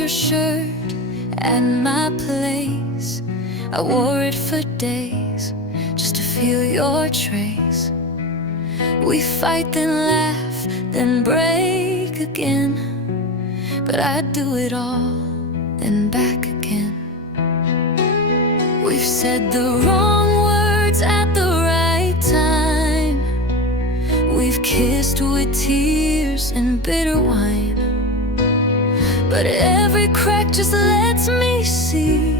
your shirt at my place. I wore it for days just to feel your trace. We fight, then laugh, then break again, but I'd do it all and back again. We've said the wrong words at the right time. We've kissed with tears and bitter wine, but every crack just lets me see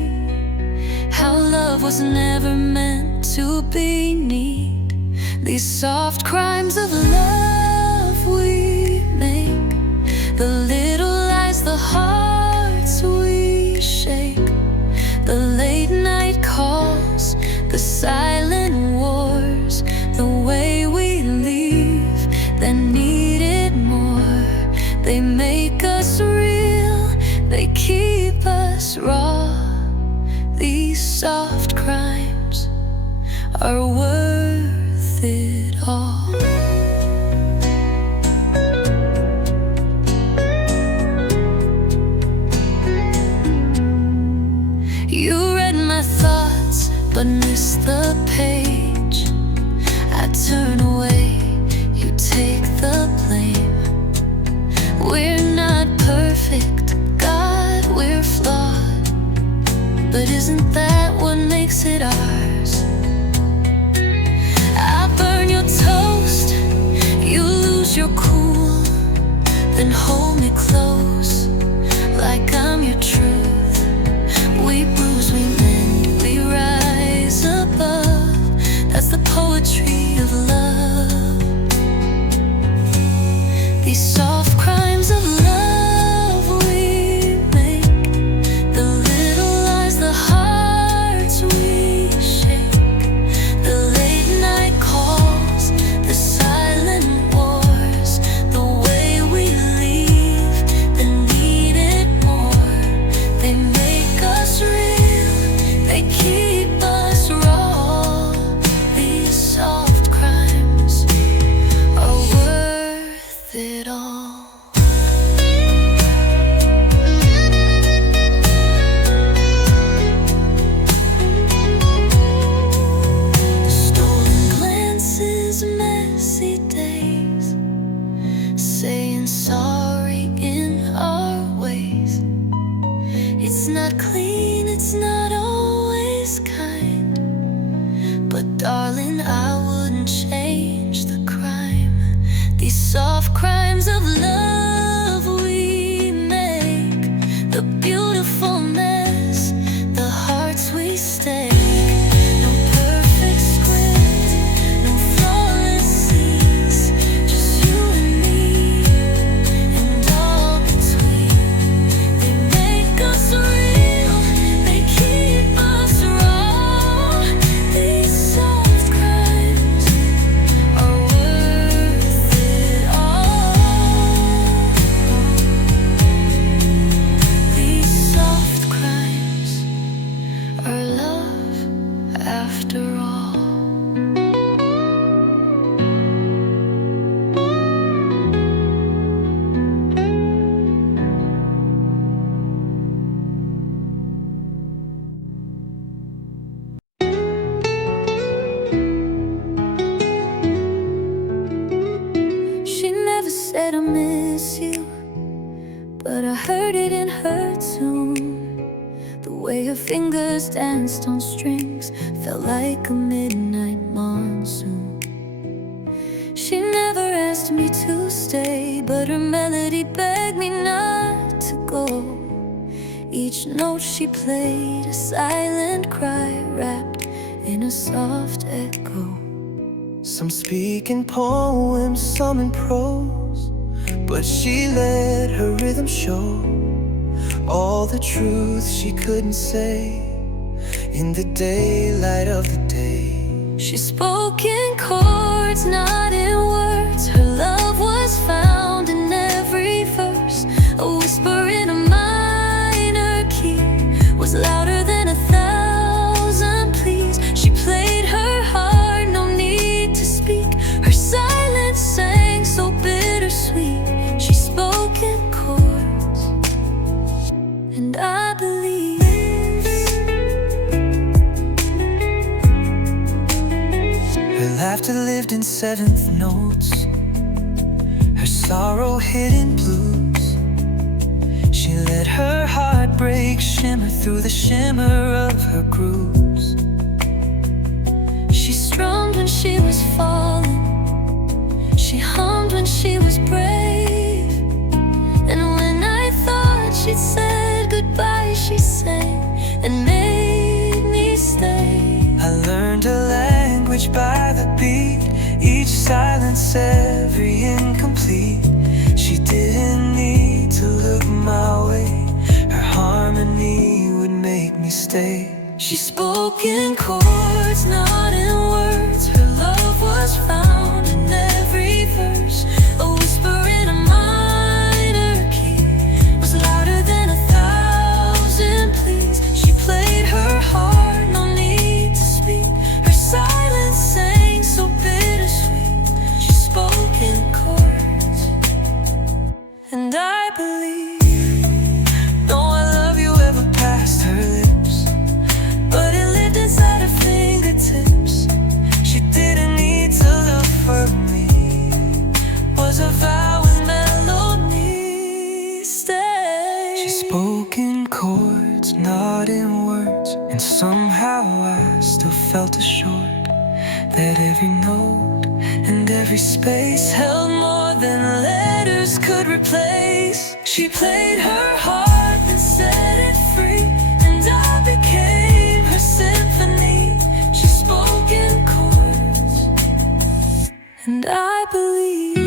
how love was never meant to be neat. These soft crimes of love we make, the little lies, the hearts we shake, the late night calls, the silent wars, the way we leave, then needed more. They make us real, they keep us raw. These soft crimes are worth it all. You read my thoughts but missed the page. I turn away, you take the blame. We're not perfect, God, we're flawed, but isn't that what makes it ours? I burn your toast, you lose your cool, then hold me close like I'm your truth. We bruise, we mend, we rise above. That's the poetry of love. These soft crimes of love we make, the little lies, the hearts we shake, the late night calls, the silent wars, the way we leave, the needed more. They make us real, they keep us raw. These soft crimes are worth it all. Stolen glances, messy days, saying sorry in our ways. It's not clean, it's not always kind, but darling, I wouldn't change the crime. These soft crimes of love we make, the beautiful mess, the hearts we stake. No perfect script, no flawless scenes, just you and me, and all between. They make us real, they keep us raw. These soft crimes are worth it all. These soft crimes are love after all. She never said I miss you, but I heard it in her tune. The way her fingers danced on strings felt like a midnight monsoon. She never asked me to stay, but her melody begged me not to go. Each note she played, a silent cry wrapped in a soft echo. Some speak in poems, some in prose, but she let her rhythm show all the truth she couldn't say in the daylight of the day. She spoke in chords, not in words. Her love was found in every verse. A whisper in a minor key was louder than 1,000 pleas. She played her heart, no need to speak. Her silence sang so bittersweet. She spoke in chords. lived in seventh notes, her sorrow hid in blues. She let her heartbreak shimmer through the shimmer of her grooves. She strummed when she was falling, she hummed when she was brave. And when I thought she'd said goodbye, she sang and made me stay. I learned a language by the beat, each silence, every incomplete. She didn't need to look my way, her harmony would make me stay. She spoke in chords, not in words. Her love was found in every verse. A whisper in a minor key was louder than 1,000 pleas. She played her heart, no need to speak. Her silence sang so bittersweet. She spoke in chords, and I believe no I love you ever passed her lips, but it lived inside her fingertips. she didn't need to look for me, Was a vow with melody. Stay. she spoke in chords, not in words. And somehow I still felt assured that every note and every space Held more than letters could replace. She played her heart and set it free, and I became her symphony. She spoke in chords, and I believe.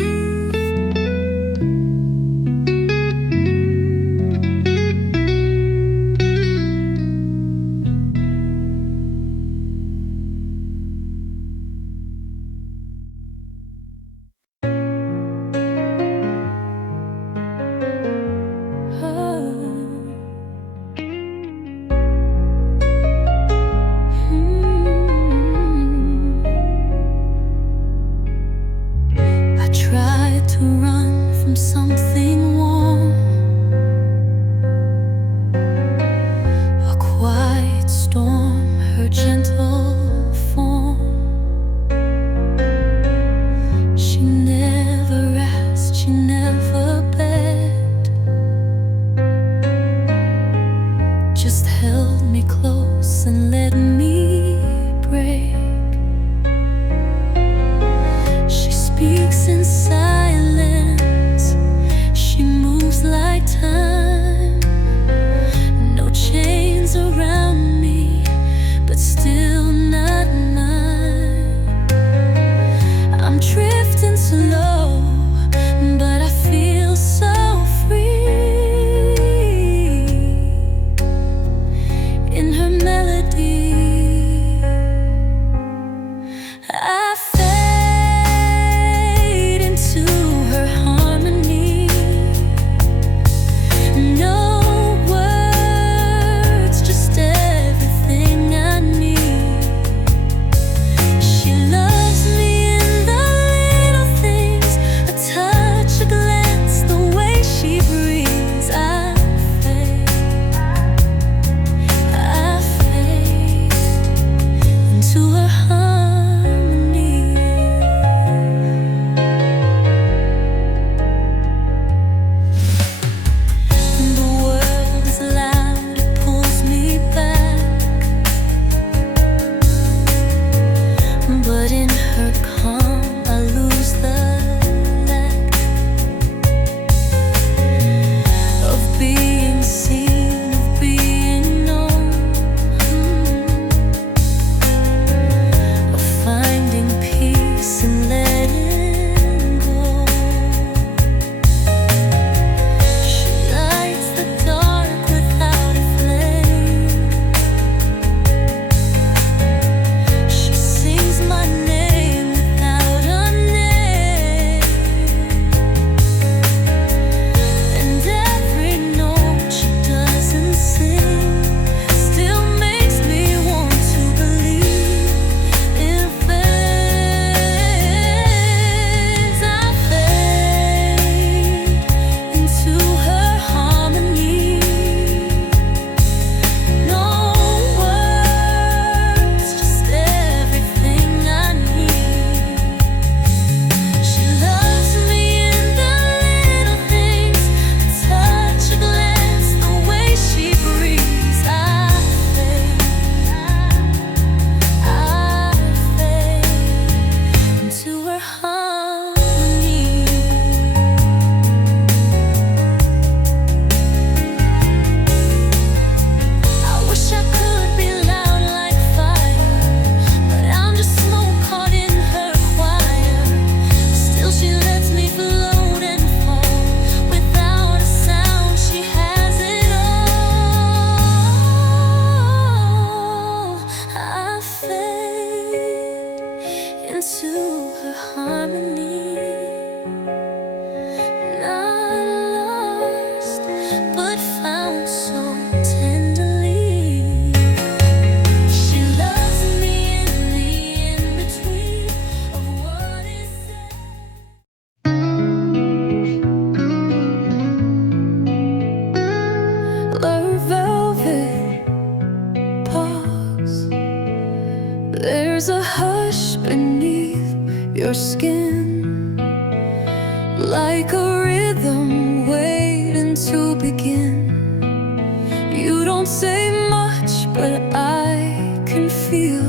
fade into her harmony. Not lost, but found so tenderly. She loves me in the in-between of what is said. Love velvet pause. There's a hush beneath your skin, like a rhythm waiting to begin. You don't say much, but I can feel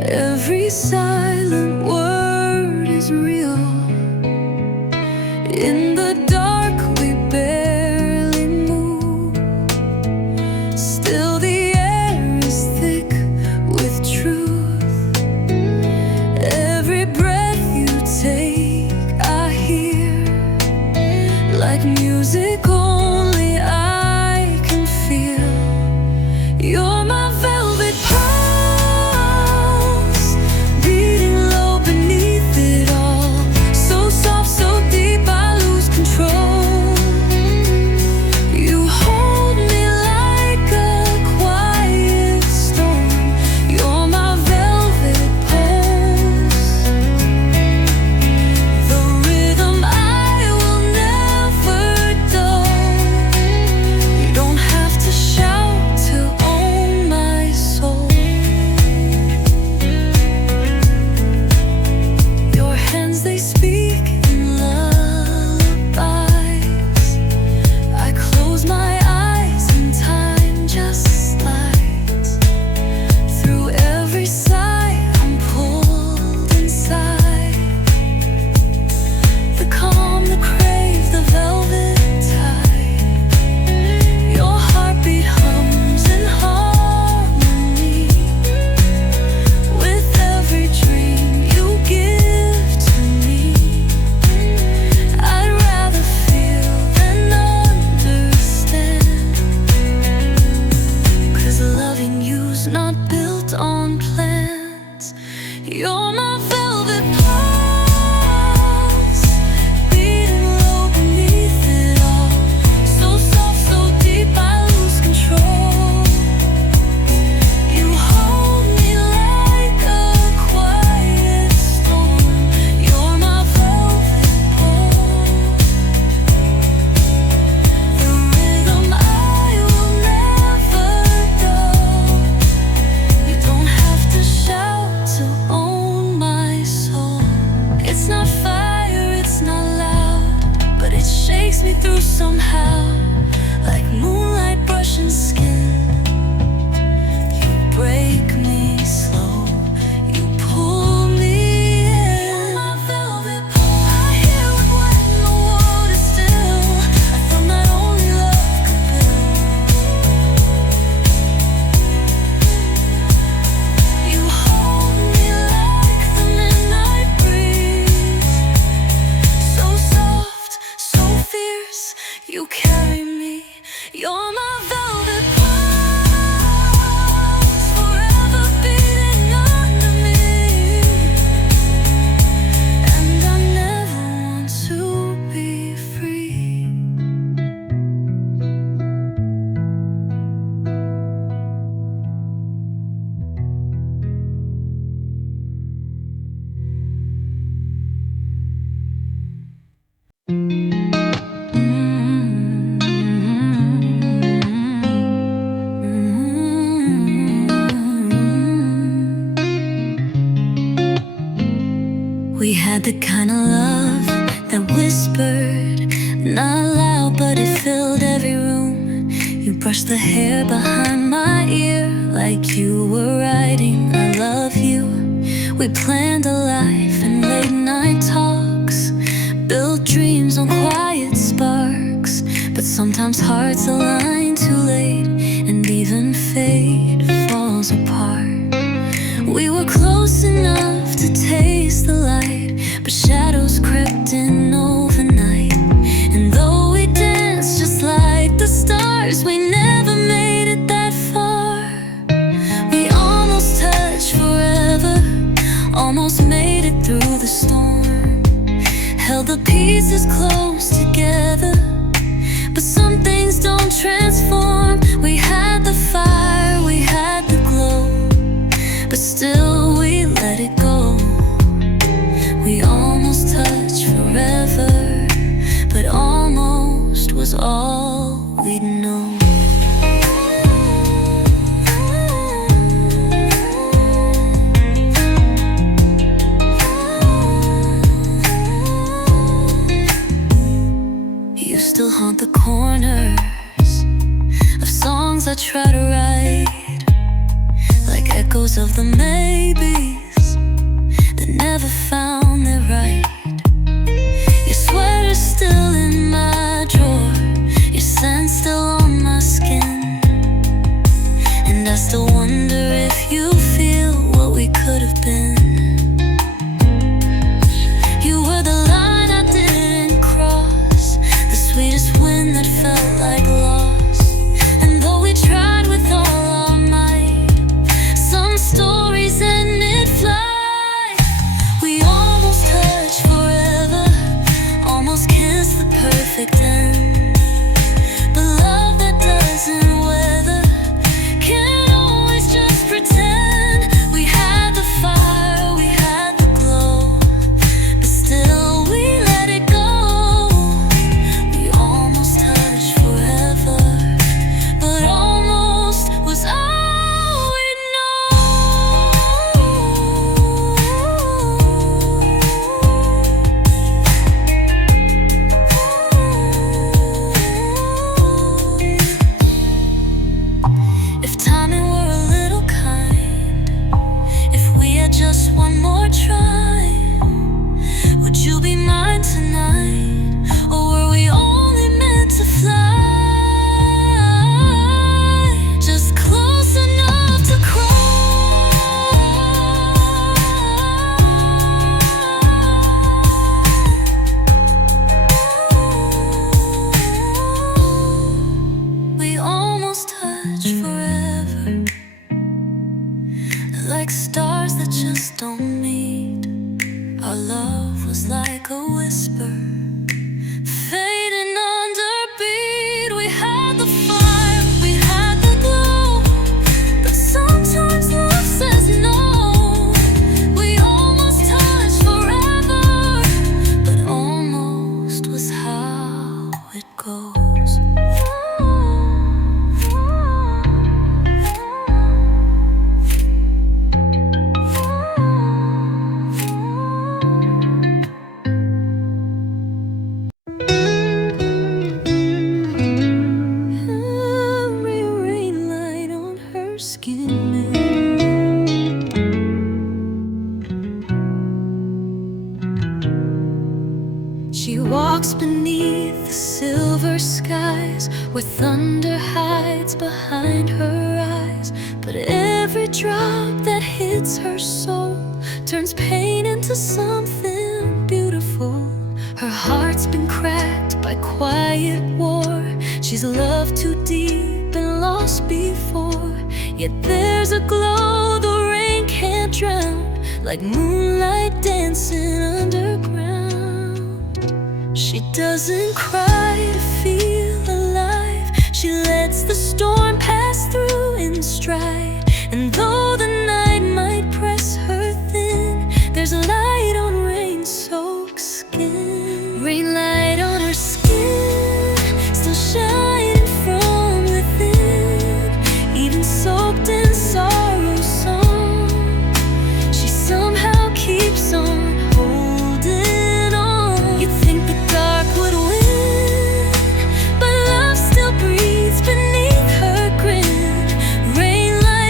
every silent word is real. In the dark we barely move, still the air is thick with truth. Every breath you take I hear, like music only I can feel. You're my velvet pulse, beating low beneath it all. So soft, so deep, I lose control. You hold me like a quiet storm. You're my velvet pulse, the rhythm I will never dull. You don't have to shout to own my soul. Your hands, they speak in lullabies. I close my eyes and time just slides. Through every sigh I'm pulled inside. The calm, the crave, the velvet tide. Your heartbeat hums in harmony with every dream you give to me. I'd rather feel than understand, 'cause loving you's not built on plans. You're my velvet pulse, beating low beneath it all. So soft, so deep, I lose control. You hold me like a quiet storm. You're my velvet pulse, the rhythm I will never dull. You don't have to shout to own my soul. It's not fire, it's not loud, but it shakes me through somehow, like moonlight brushing skin. You break me slow, you pull me in. My velvet pulse, I hear it when the world is still. I found that only love could build. You hold me like the midnight breeze, so soft, so fierce, you carry me. You're my velvet pulse, forever beating under me. And I never want to be free. We had the kind of love that whispered, not loud, but it filled every room. You brushed the hair behind my ear like you were writing I love you. We planned a life and late night talks, built dreams on quiet sparks. But sometimes hearts align too late, and even fate falls apart. We were close enough to taste the light, but shadows crept in overnight. And though we danced just like the stars, we never made it that far. We almost almost made it through the storm. Held the pieces close together, but some things don't transform. We had the fire, we had the glow, but still we let it go. We almost touched forever, but almost was all we'd know. You still haunt the corners of songs I try to write, like echoes of the maybes that never found their right. Your sweater's still in my drawer, your scent still on my skin, and I still wonder if you feel what we could have been. You were the line I didn't cross, the sweetest wind that felt like loss. And though we tried with all our might, some stories end mid-flight. We almost touched forever, almost kissed the perfect end. But love that doesn't weather can't always just pretend. We had the fire, we had the glow, but still we let it go. We almost touched forever, but almost was all we know. If timing were a little kind, if we had just one more try, would you be mine tonight, or were we only meant to fly? Just close enough to cry. We almost touched forever, like stars that just don't meet. Our love was like a whisper, fading under beat. We had the fire, we had the glow, but sometimes love says no. We almost touched forever, but almost was how it goes. Every rainlight on her skin. She walks beneath the silver skies, where thunder hides behind her eyes. But every drop that hits her soul turns pain into something beautiful. Her heart's been cracked by quiet war. She's loved too deep and lost before. Yet there's a glow the rain can't drown, like moonlight dancing underground. She doesn't cry to feel alive, she lets the storm pass through in stride. And though the night might press her thin, there's a light on rain-soaked skin. Rainlight on her skin, still shining from within, even soaked in sorrow's song. She somehow keeps on holding on. You'd think the dark would win, but love still breathes beneath her grin. Rainlight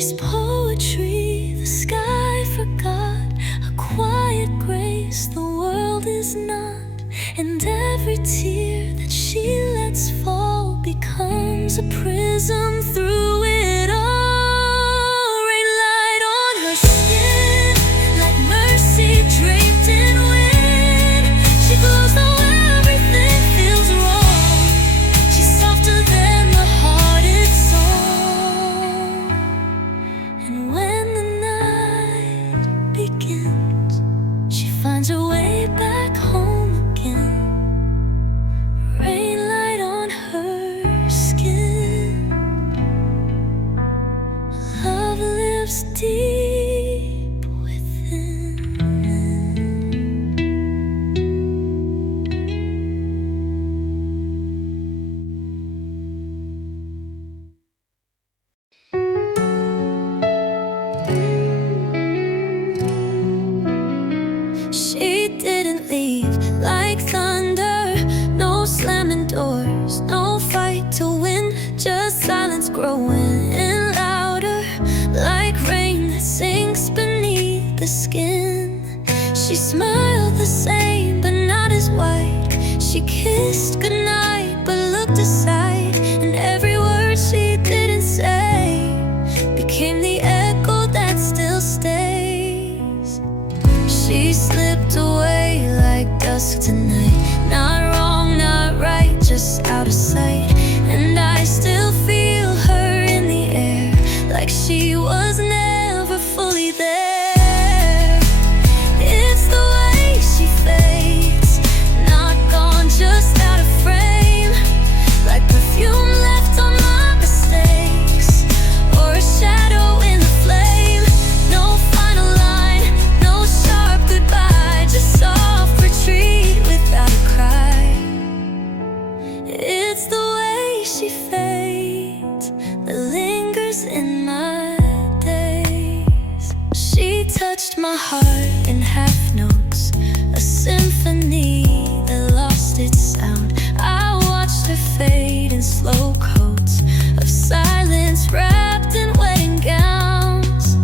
She's poetry the sky forgot, a quiet grace the world is not. And every tear that she lets fall becomes a prism through it all. Rainlight on her skin, like mercy draped in wind. She glows though everything feels wrong. She's softer than the hearted song. And when the night begins, she finds her way back home. Rainlight on her skin. Love lives deep within. She didn't leave like thunder, no slamming doors, no fight to win, just silence growing and louder, like rain that sinks beneath the skin. She smiled the same, but not as white. She kissed goodnight, but looked aside, and every word she didn't say became the echo that still stays. She slipped away like dusk tonight, not wrong, not right, just out of sight. And I still feel her in the air, like she was never fully there. It's the way she fades, not gone, just out of frame, like perfume left on my mistakes, or a shadow in the flame. No final line, no sharp goodbye, just soft retreat without a cry. It's the way she fades that lingers in my days. She touched my heart in half notes, a symphony that lost its sound. I watched her fade in slow coats of silence wrapped in wedding gowns.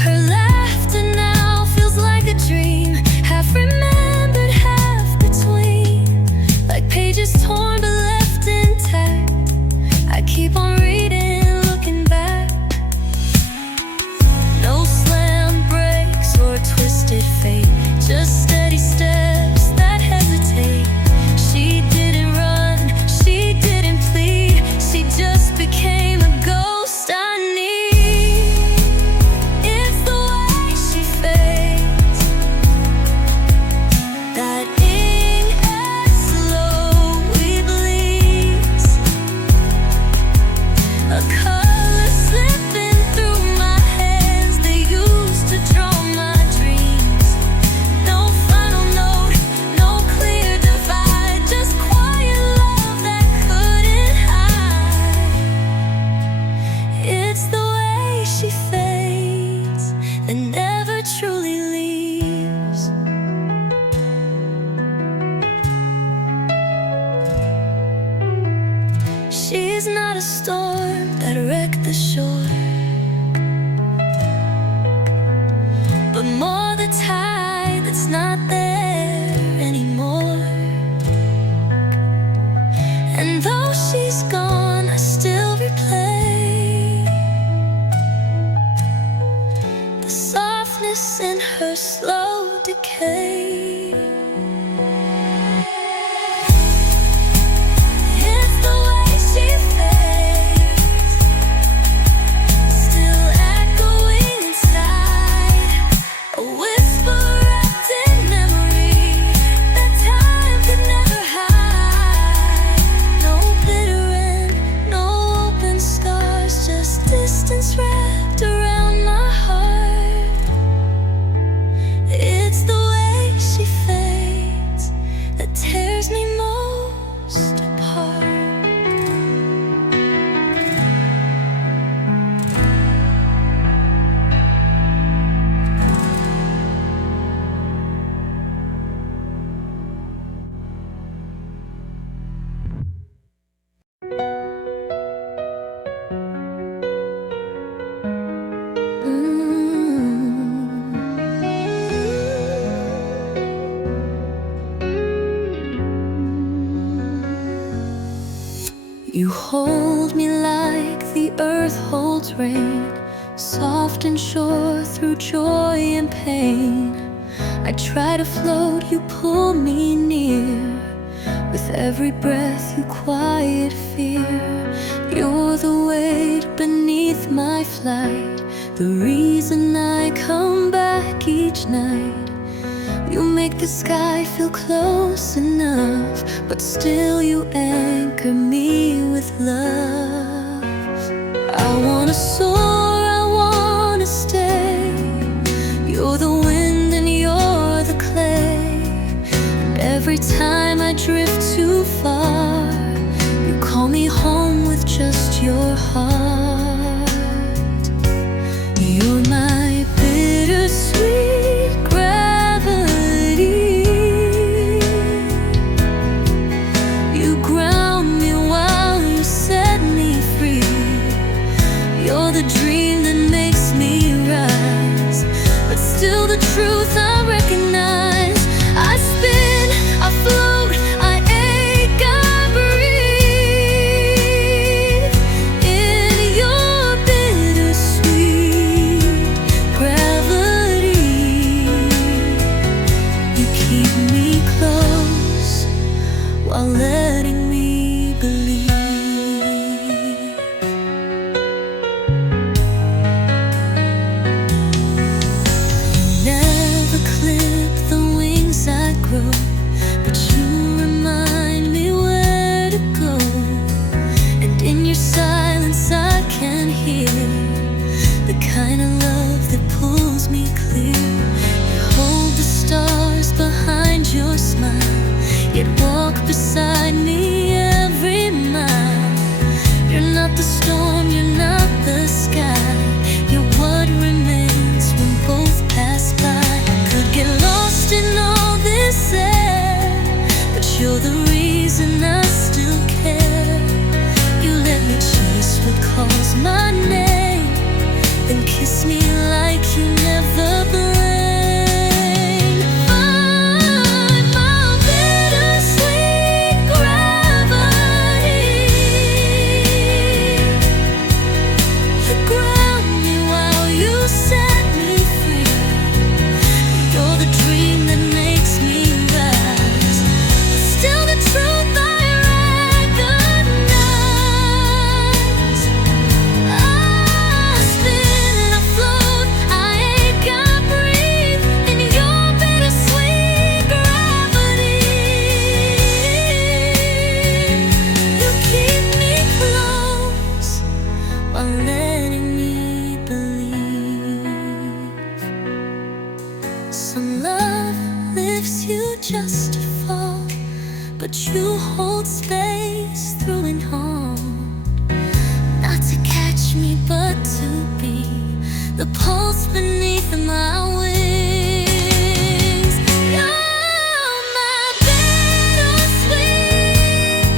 Her laughter now feels like a dream, half remembered, half between, like pages torn but left intact. I keep on reading, looking back. No slam breaks or twisted fate, just steady steps that hesitate. She didn't run, she didn't plead, she just became a ghost I need. It's the way she fades, that ink as slowly bleeds, a color slipping through my hands they used to draw my dreams. No final note, no clear divide, just quiet love that couldn't hide. It's the way she fades, that never truly leaves. She's not a storm that wrecked the shore, but more the tide that's not there anymore. And though she's gone, I still replay the softness in her slow decay. It's the way she fades, still echoing inside, a whisper wrapped in memory that time could never hide. No bitter end, no open scars, just distance wrapped around my heart. It's the way she clouds rain, soft and sure through joy and pain. I try to float, you pull me near. With every breath you quiet fear. You're the weight beneath my flight, the reason I come back each night. You make the sky feel close enough, but still you anchor me with love. I wanna soar, I wanna stay. You're the wind and you're the clay. And every time I drift too far, you call me home with just your heart. You're my bittersweet gravity. You ground me while you set me free. You're the dream that makes me rise, but still the truth I recognize. I spin, I float, I ache, I breathe in your bittersweet gravity. You keep me close while letting me believe. Never clip the wings I grow, but you remind me where to go. And in your silence I can hear the kind of love that pulls me clear. You hold the stars behind your smile, yet walk beside me every mile. You're not the storm, you're not the sky. You're what remains when both pass by. I could get lost in all this air, but you're the reason I still care. You let me chase what calls my name, then kiss me like you never blamed. I'm my bittersweet gravity. You ground me while you set me free. You're the dream that makes me rise, but still the truth I recognize. I spin, I float, I ache, I breathe in your bittersweet gravity. You keep me close while letting me believe. Some love lifts you just to fall, but you hold space through and on. Not to catch me, but to be the pulse beneath my wings. You're my bittersweet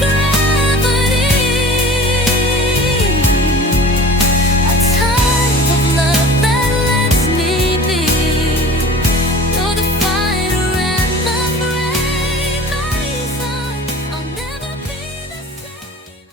gravity. A type of love that lets me be. You're the fighter and the brave. My son, I'll never be the same.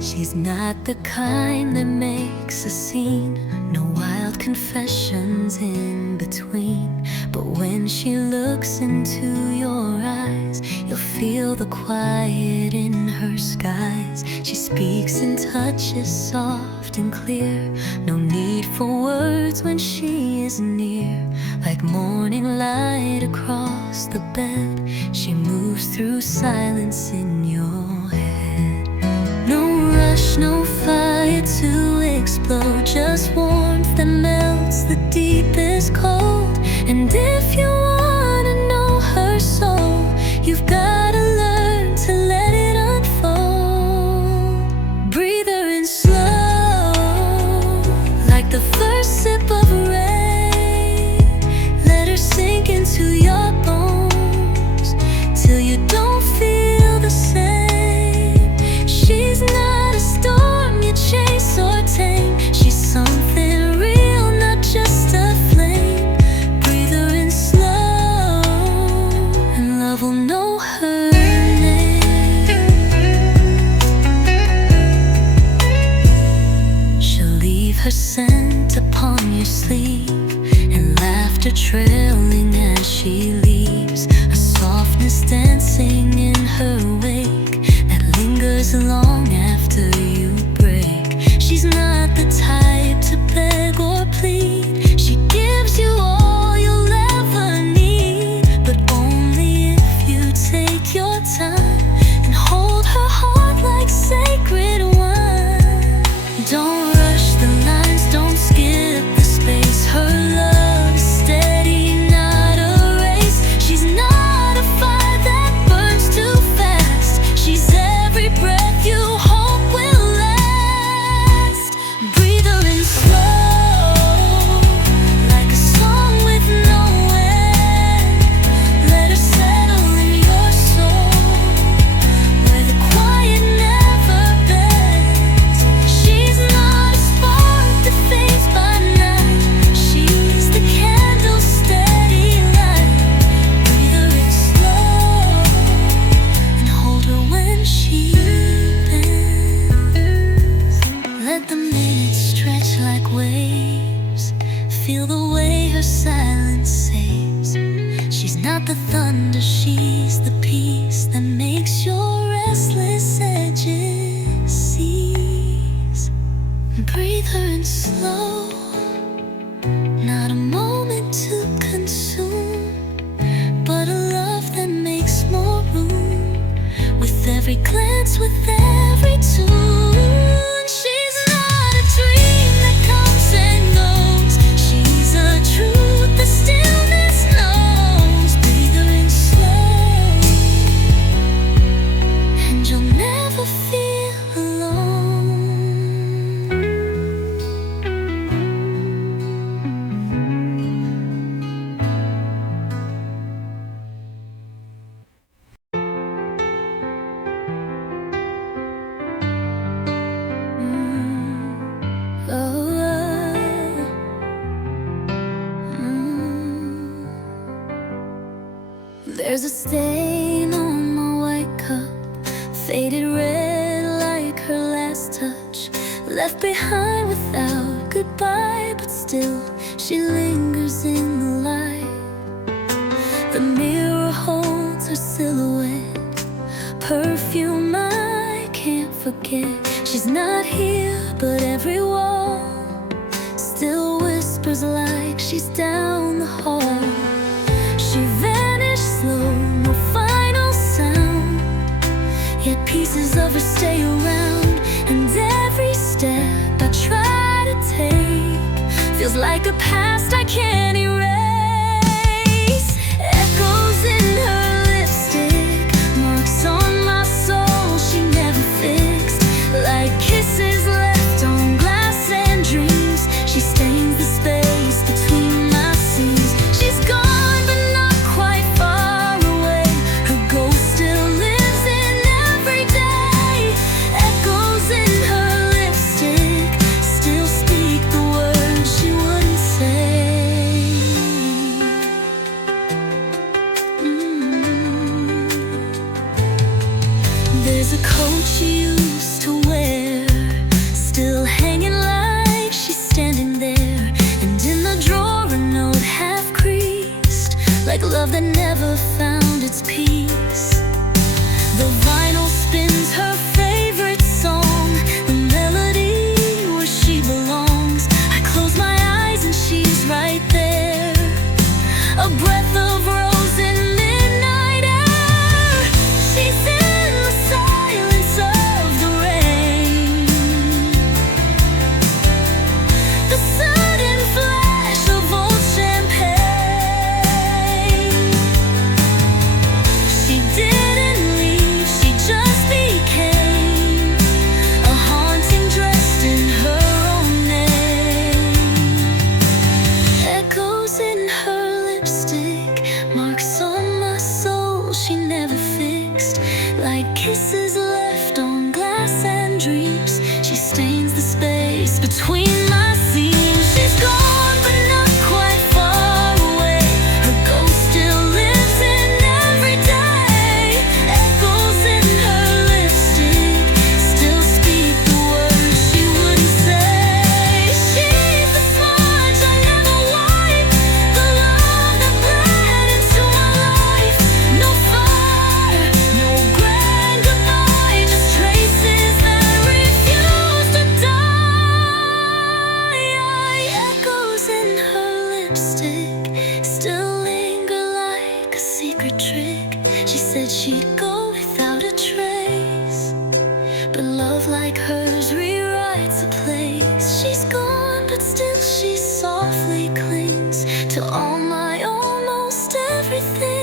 She's not the kind that makes a scene, no wild confessions in between. But when she looks into your eyes, you'll feel the quiet in her skies. She speaks in touches soft and clear, no need for words when she is near. Like morning light across the bed, she moves through silence in your head. No rush, no fire to explode, just warmth that melts the deepest cold. And if you wanna know her soul, you've gotta learn to let it unfold. Breathe her in slow, like the first sip of rain. Let her sink into your bones till you don't feel the same. She's not a storm you chase or tame. She's laughter trailing as she leaves, a softness dancing in her wake that lingers long after you break. She's not the type to beg or plead. She gives you all you'll ever need, but only if you take your time and hold her heart like sacred wine. Don't rush the lines, don't skip the space. Her love is steady, not a race. She's not a fire that burns too fast. She's every breath you hope will last. Breathe her in slow, like a song with no end. Let her settle in your soul, where the quiet never bends. She's not a spark that fades by night. She's the candle's steady light. Breathe her in slow and hold her when she bends. Let the minutes stretch like waves. Feel the way her silence saves. She's not the thunder, she's the peace that makes your restless edges cease. Breathe her in slow, not a moment to consume, but a love that makes more room with every glance, with every tune. She's not a dream that comes and goes. She's a truth the stillness knows. Breathe her in slow, and you'll never feel alone. There's a stain on my white cup, faded red like her last touch, left behind without goodbye, but still she lingers in the light. The mirror holds her silhouette, perfume I can't forget. She's not here, but every wall still whispers like she's down the hall. She vanished slow, no final sound, yet pieces of her stay around. And every step I try to take feels like a past I can't erase. Echoes in her lipstick, marks on my soul she never fixed, like kisses left on glass and dreams. She stains the space between my seas. She's gone, but not quite far away. Her ghost still lives in every day. Echoes in her lipstick still speak the words she wouldn't say. There's a coat she used to wear, still hanging like she's standing there. And in the drawer a note half creased, like love that never found its peace. The vinyl spins her favorite song, the melody where she belongs. I close my eyes and she's right there, a breath of rose in midnight air. She's in the silence of the rain, the sudden flash of old champagne. She everything.